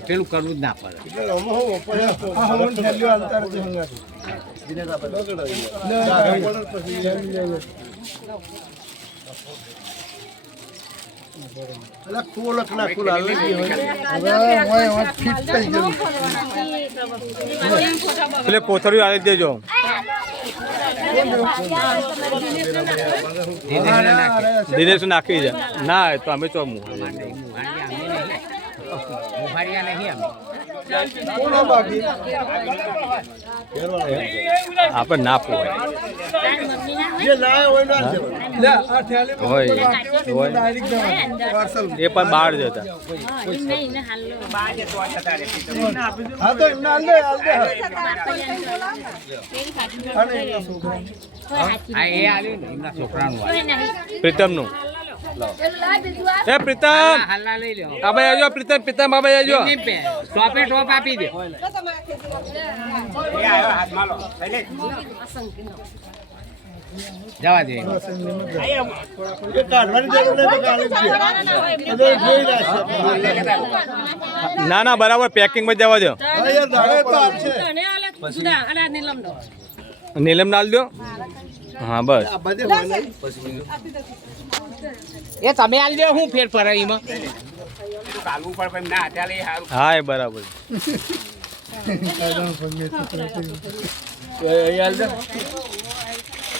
પેલું કરવું જ ના પડે. એટલે કોથળીઓ આવી દેજો. દિનેશ નાખી જાય ના તો અમે તો આપણે ના પોવાય એ પણ બહાર જતા પ્રીતમ નું એ પ્રીતમ આબા આવજો પ્રીતમ પ્રીતમ આબા આવજો ટોપે ટોપ આપી દે જવા દે ના ના બરાબર પેકિંગ માં જવા દો નીલમ નાલ દો હા બસ એ તમે આલ દો હું ફેર પરાઈમાં હા એ બરાબર